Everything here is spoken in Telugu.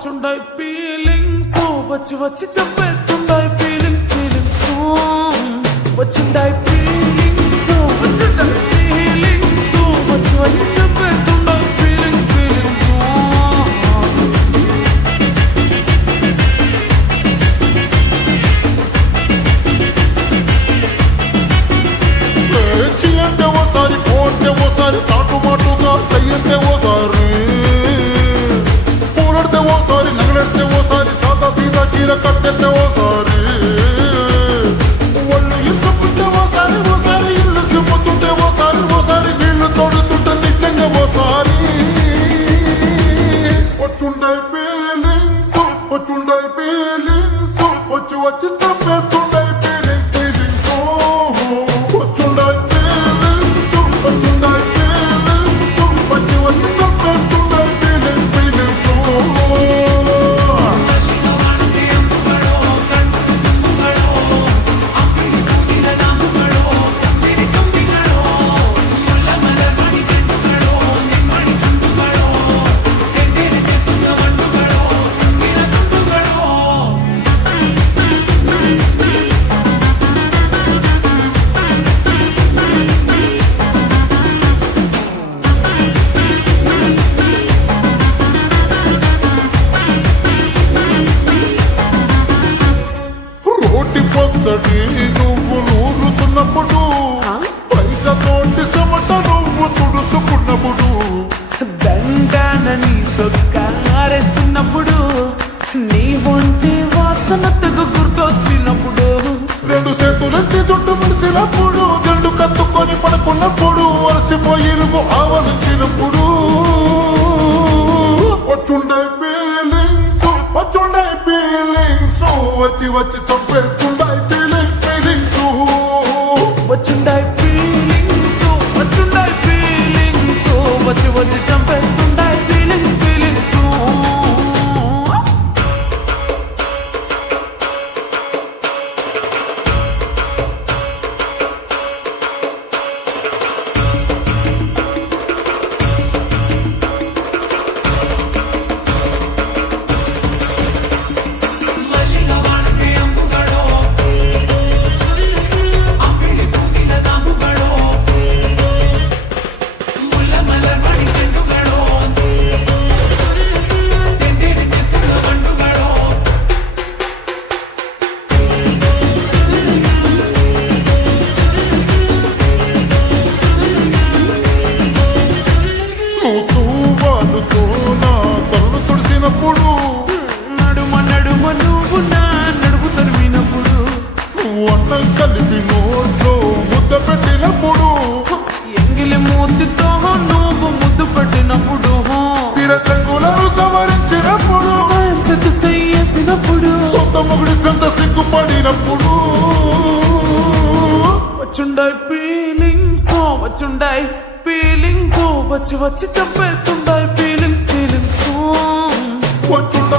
వచ్చుండాయి ఫీలింగ్స్ వచ్చి వచ్చి చెప్పేస్తుండాయి ఫీలింగ్స్ ఫీలింగ్స్ వచ్చుండాయి ఫీలింగ్స్ వచ్చుండాయి ఫీలింగ్స్ వచ్చి వచ్చి చెప్పేస్తుండాయి ఫీలింగ్స్ ఫీలింగ్స్ చి అంటే ఓసారి కోటే ఓసారి చాటుమాటుగా సయ్యంటే ఓసారి పూలడితే ఓసారి నగలెడితే ఓసారి సాదా సీదా చీర కట్టెత్తే ఓసారి ఒళ్ళు ఇసుకుంటే ఓసారి ఓసారి ఇల్లు చిమ్ముతుంటే ఓసారి ఓసారి నీళ్లు తోడుతుంటే నిజంగా ఓసారి వచ్చుండాయి ఫీలింగ్స్ వచ్చుండాయి ఫీలింగ్స్ వచ్చి వచ్చి చంపేస్తుండాయి ఫీలింగ్స్ ఫీలింగ్స్ వచ్చుండాయి ఫీలింగ్స్ వచ్చుండాయి ఫీలింగ్స్ వచ్చి వచ్చి చంపేస్తుండాయి ఫీలింగ్స్ ఫీలింగ్స్ రోటి పచ్చడి నువ్వు నూరుతున్నప్పుడు పైగా తోటి సమట నువ్వు తుడుచుకున్నప్పుడు దండానని సొక్కారేస్తున్నప్పుడు నీ ఒంటి వాసనతకు గుర్తొచ్చినప్పుడు రెండు చేతులెత్తి చుట్టు ముడిసినప్పుడు గండు కత్తుకొని పడుకున్నప్పుడు వలసిపోయి నువ్వు ఆవరించినప్పుడు వచ్చుండాయి ఫీలింగ్స్ వచ్చుండాయి ఫీలింగ్స్ వచ్చి వచ్చి చంపేస్తుండాయి ఫీలింగ్స్ ఫీలింగ్స్ వచ్చుండాయి ఫీలింగ్స్ వచ్చుండాయి ఫీలింగ్స్ వచ్చి వచ్చి చంపేస్తుండాయి ఫీలింగ్స్ ఫీలింగ్స్ తూవాలుతో నా తలను తుడిసినప్పుడు నడుమ నడుమ నువ్వు నా నడుపు తరిమినప్పుడు అన్నం కలిపి నోట్లో ముద్ద పెట్టినప్పుడు ఎంగిలి మూతితో నువ్వు ముద్దు పెట్టినప్పుడు శిరసంగులను సవరించినప్పుడు సైన్స్ చేసినప్పుడు సొంత మొగుడి సొంత సిగ్గుపడినప్పుడు వచ్చుండాయి ఫీలింగ్స్ వచ్చుండాయి ఫీలింగ్స్ వచ్చి వచ్చి చెప్పేస్తుండాయి ఫీలింగ్స్ ఫీలింగ్స్ వచ్చుండ